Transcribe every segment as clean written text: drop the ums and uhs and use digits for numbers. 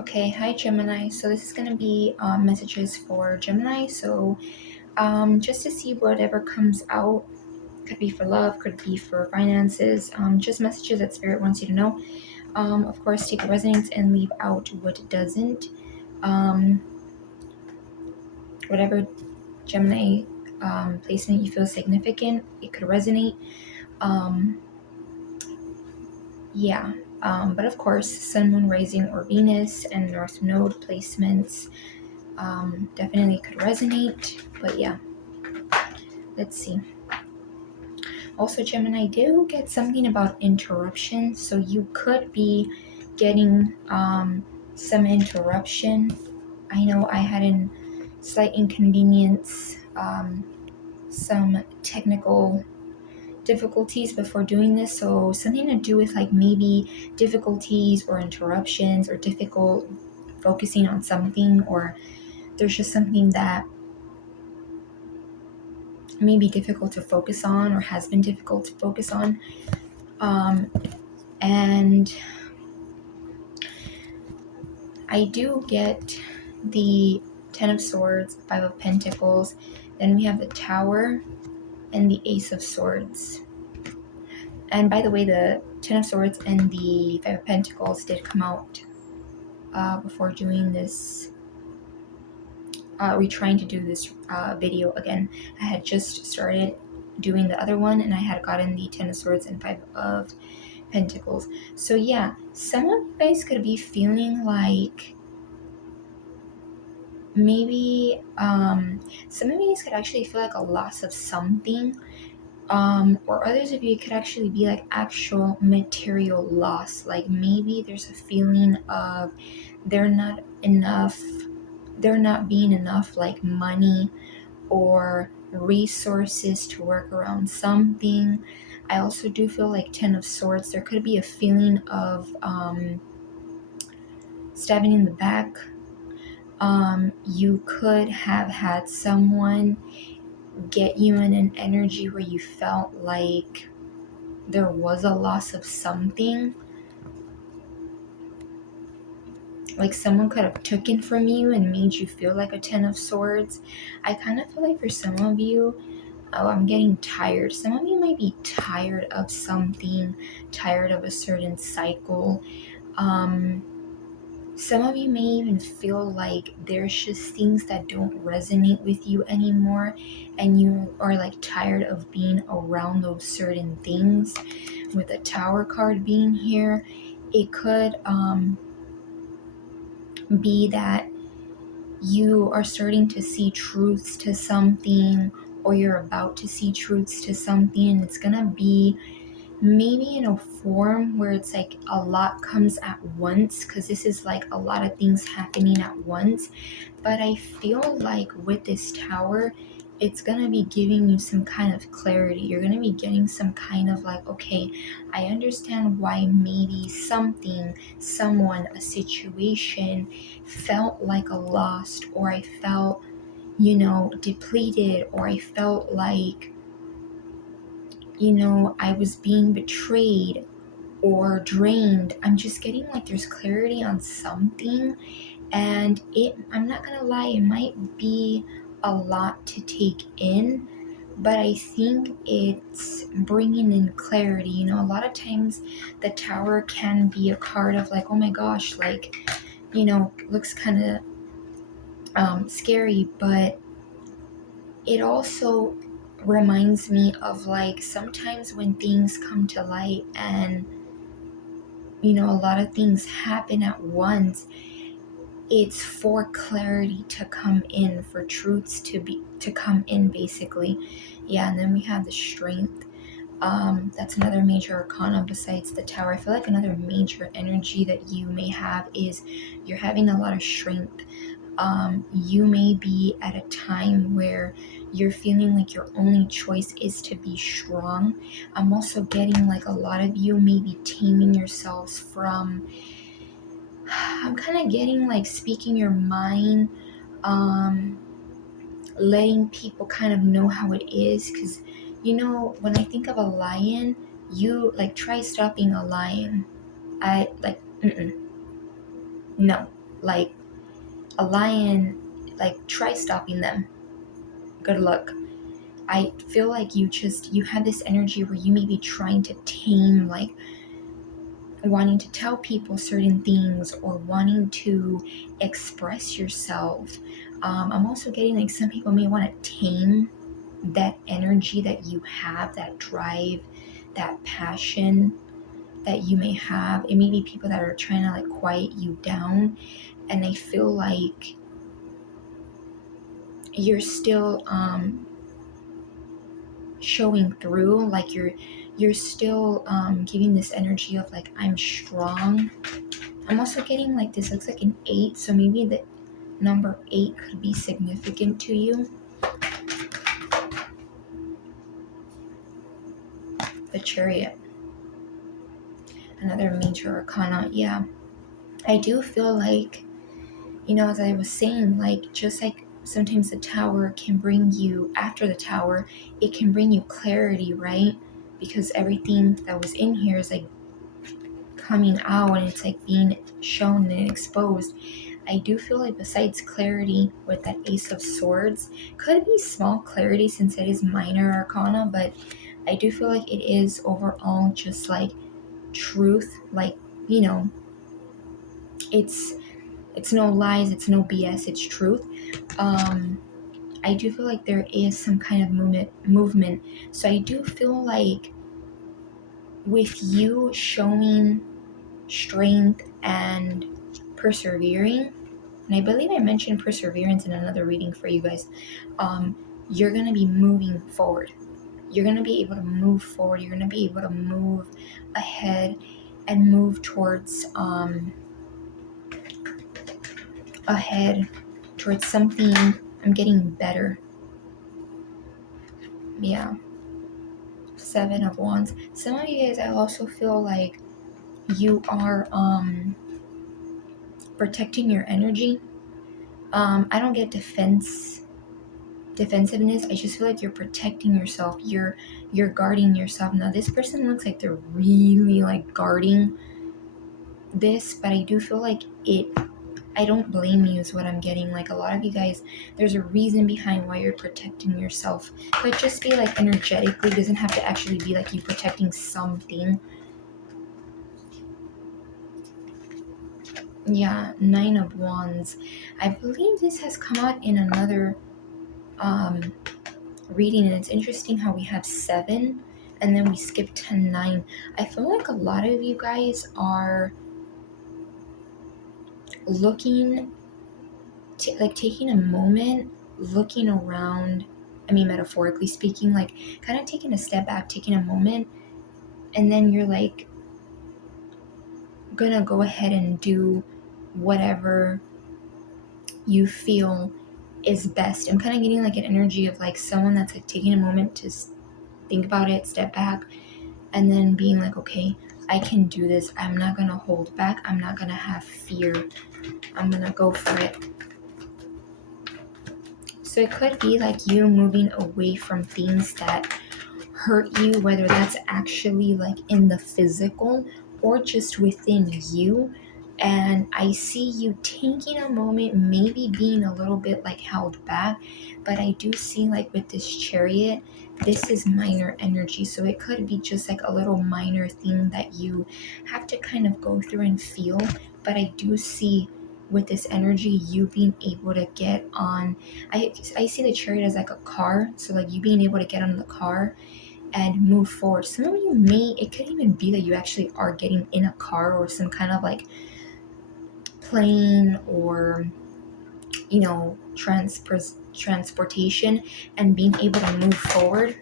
Okay, hi Gemini. So this is going to be messages for Gemini. So just to see whatever comes out, could be for love, could be for finances, just messages that Spirit wants you to know. Of course, take what resonates and leave out what doesn't. Um, whatever Gemini placement you feel significant, it could resonate. Um, yeah. But of course, Sun, Moon, Rising, or Venus and North Node placements definitely could resonate. But yeah, let's see. Also, Gemini, do get something about interruption. So you could be getting some interruption. I know I had a slight inconvenience, some technical difficulties before doing this. So something to do with like maybe difficulties or interruptions or difficult focusing on something, or there's just something that may be difficult to focus on or has been difficult to focus on. And I do get the Ten of Swords, Five of Pentacles, then we have the Tower and the Ace of Swords. And by the way, the Ten of Swords and the Five of Pentacles did come out before doing this. We're trying to do this video again. I had just started doing the other one, and I had gotten the Ten of Swords and Five of Pentacles. So yeah, some of you guys could be feeling like maybe some of you guys could actually feel like a loss of something, or others of you could actually be like actual material loss. Like maybe there's a feeling of there not being enough like money or resources to work around something. I also do feel like Ten of Swords, there could be a feeling of stabbing in the back. You could have had someone get you in an energy where you felt like there was a loss of something. Like someone could have taken from you and made you feel like a Ten of Swords. I kind of feel like for some of you, I'm getting tired. Some of you might be tired of something, tired of a certain cycle. Some of you may even feel like there's just things that don't resonate with you anymore, and you are like tired of being around those certain things. With the Tower card being here, it could be that you are starting to see truths to something, or you're about to see truths to something, and it's gonna be maybe in a form where it's like a lot comes at once, because this is like a lot of things happening at once. But I feel like with this Tower, it's gonna be giving you some kind of clarity. You're gonna be getting some kind of like, okay, I understand why maybe something, someone, a situation felt like a loss, or I felt, depleted, or I felt like, I was being betrayed or drained. I'm just getting like there's clarity on something, and I'm not gonna lie, it might be a lot to take in, but I think it's bringing in clarity. A lot of times the Tower can be a card of like, oh my gosh, like, looks kind of scary, but it also reminds me of like sometimes when things come to light and a lot of things happen at once, it's for clarity to come in, for truths to come in, basically. Yeah. And then we have the Strength. That's another major arcana besides the Tower. I feel like another major energy that you may have is you're having a lot of strength. You may be at a time where you're feeling like your only choice is to be strong. I'm also getting like a lot of you may be taming yourselves from, I'm kind of getting like speaking your mind, letting people kind of know how it is. Because, when I think of a lion, you like try stopping a lion. I like, no. like a lion, like try stopping them. Good luck. I feel like you have this energy where you may be trying to tame, like wanting to tell people certain things or wanting to express yourself. I'm also getting like some people may want to tame that energy that you have, that drive, that passion that you may have. It may be people that are trying to like quiet you down, and I feel like you're still showing through, like you're still giving this energy of like, I'm strong. I'm also getting like, this looks like an 8, so maybe the number 8 could be significant to you. The Chariot, another major arcana. Yeah, I do feel like, as I was saying, like, just like sometimes the Tower can bring you, after the Tower, it can bring you clarity, right? Because everything that was in here is like coming out, and it's like being shown and exposed. I do feel like besides clarity with that Ace of Swords, could be small clarity since it is minor arcana, but I do feel like it is overall just like truth, like, it's no lies, it's no BS, it's truth. I do feel like there is some kind of movement. So I do feel like with you showing strength and persevering, and I believe I mentioned perseverance in another reading for you guys, you're going to be moving forward. You're going to be able to move forward. You're going to be able to move ahead and move towards something. I'm getting better. Yeah. 7 of Wands. Some of you guys, I also feel like you are protecting your energy. I don't get defensiveness. I just feel like you're protecting yourself. You're guarding yourself. Now this person looks like they're really like guarding this, but I do feel like I don't blame you is what I'm getting. Like, a lot of you guys, there's a reason behind why you're protecting yourself. Could just be like energetically, doesn't have to actually be like you protecting something. Yeah, 9 of Wands. I believe this has come out in another reading, and it's interesting how we have 7 and then we skip to 9. I feel like a lot of you guys are looking to, like, taking a moment, looking around. I mean, metaphorically speaking, like kind of taking a step back, taking a moment, and then you're like gonna go ahead and do whatever you feel is best. I'm kind of getting like an energy of like someone that's like taking a moment to think about it, step back, and then being like, okay, I can do this. I'm not gonna hold back. I'm not gonna have fear. I'm gonna go for it. So it could be like you moving away from things that hurt you, whether that's actually like in the physical or just within you. And I see you taking a moment, maybe being a little bit like held back, but I do see like with this Chariot, this is minor energy. So it could be just like a little minor thing that you have to kind of go through and feel. But I do see with this energy, you being able to get on, I see the Chariot as like a car. So like you being able to get on the car and move forward. Some of you it could even be that you actually are getting in a car or some kind of like plane or, transportation and being able to move forward.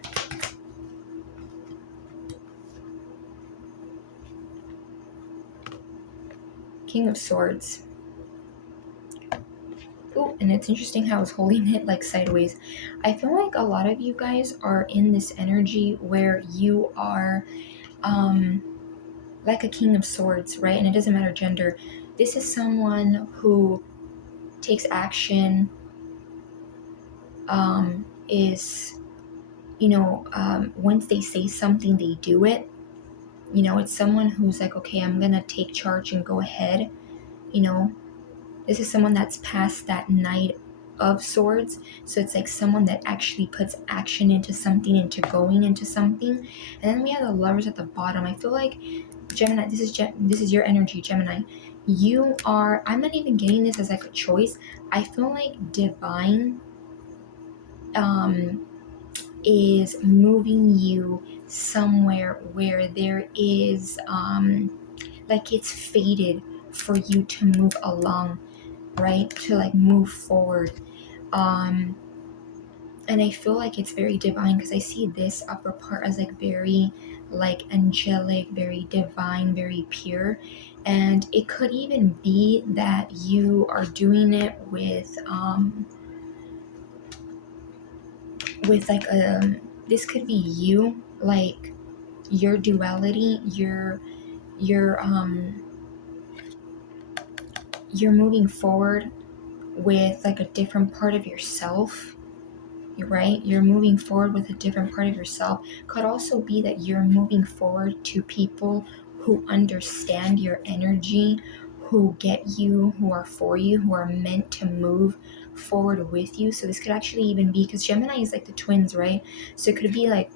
King of Swords. Oh, and it's interesting how I was holding it like sideways. I feel like a lot of you guys are in this energy where you are like a King of Swords, right? And it doesn't matter gender. This is someone who takes action, is, once they say something, they do it. It's someone who's like, okay, I'm gonna take charge and go ahead, you know. This is someone that's past that Knight of Swords. So it's like someone that actually puts action into something, into going into something. And then we have the Lovers at the bottom. I feel like Gemini, this is your energy, Gemini. You are, I'm not even getting this as like a choice. I feel like divine is moving you somewhere where there is like it's fated for you to move along, right? To like move forward. And I feel like it's very divine because I see this upper part as like very like angelic, very divine, very pure. And it could even be that you are doing it with like this could be you, like your duality, your you're moving forward with like a different part of yourself. You're right, you're moving forward with a different part of yourself. Could also be that you're moving forward to people who understand your energy, who get you, who are for you, who are meant to move forward with you. So this could actually even be, because Gemini is like the twins, right? So it could be like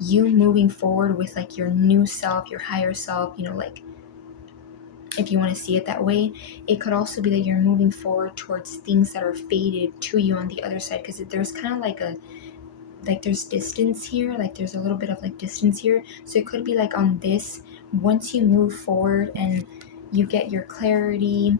you moving forward with like your new self, your higher self, you know, like if you want to see it that way. It could also be that you're moving forward towards things that are faded to you on the other side, because there's kind of like a, like there's distance here, like there's a little bit of like distance here. So it could be like on this, once you move forward and you get your clarity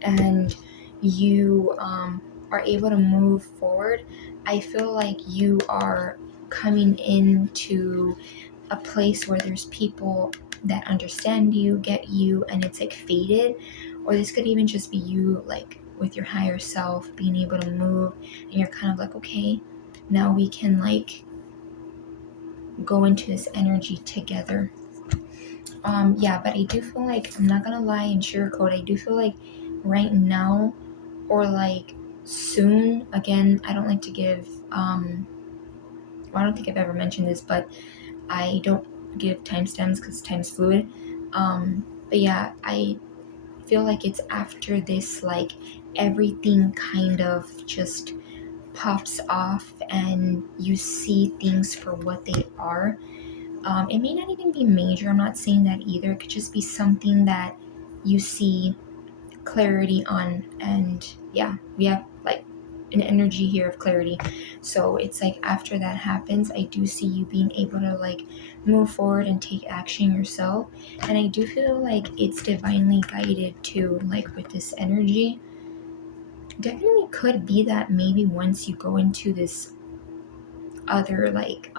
and you are able to move forward, I feel like you are coming into a place where there's people that understand you, get you, and it's like faded. Or this could even just be you like with your higher self being able to move, and you're kind of like, okay, now we can like go into this energy together. Yeah, but I do feel like, I'm not gonna lie and sugarcoat, I do feel like right now or like soon, again, I don't like to give well, I don't think I've ever mentioned this, but I don't give timestamps because time's fluid. But yeah, I feel like it's after this, like everything kind of just pops off and you see things for what they are. It may not even be major, I'm not saying that either. It could just be something that you see clarity on. And yeah, we have like an energy here of clarity. So it's like after that happens, I do see you being able to like move forward and take action yourself. And I do feel like it's divinely guided too, like with this energy. Definitely could be that maybe once you go into this other like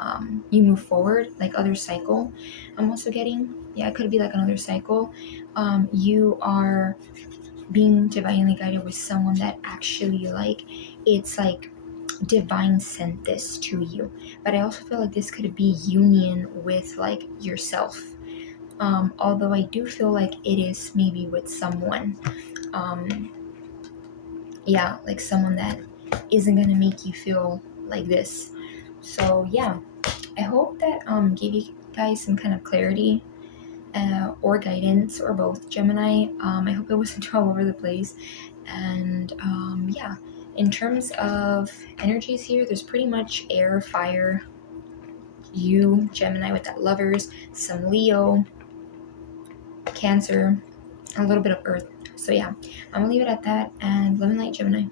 you move forward, like other cycle, I'm also getting, yeah, it could be like another cycle. You are being divinely guided with someone that actually like, it's like divine sent this to you. But I also feel like this could be union with like yourself. Although I do feel like it is maybe with someone, um yeah, like someone that isn't gonna make you feel like this. So yeah, I hope that gave you guys some kind of clarity, or guidance, or both, Gemini. I hope it wasn't all over the place. And yeah, in terms of energies here, there's pretty much air, fire, you, Gemini with that Lovers, some Leo, Cancer, a little bit of Earth. So yeah, I'm gonna leave it at that, and love and light, Gemini.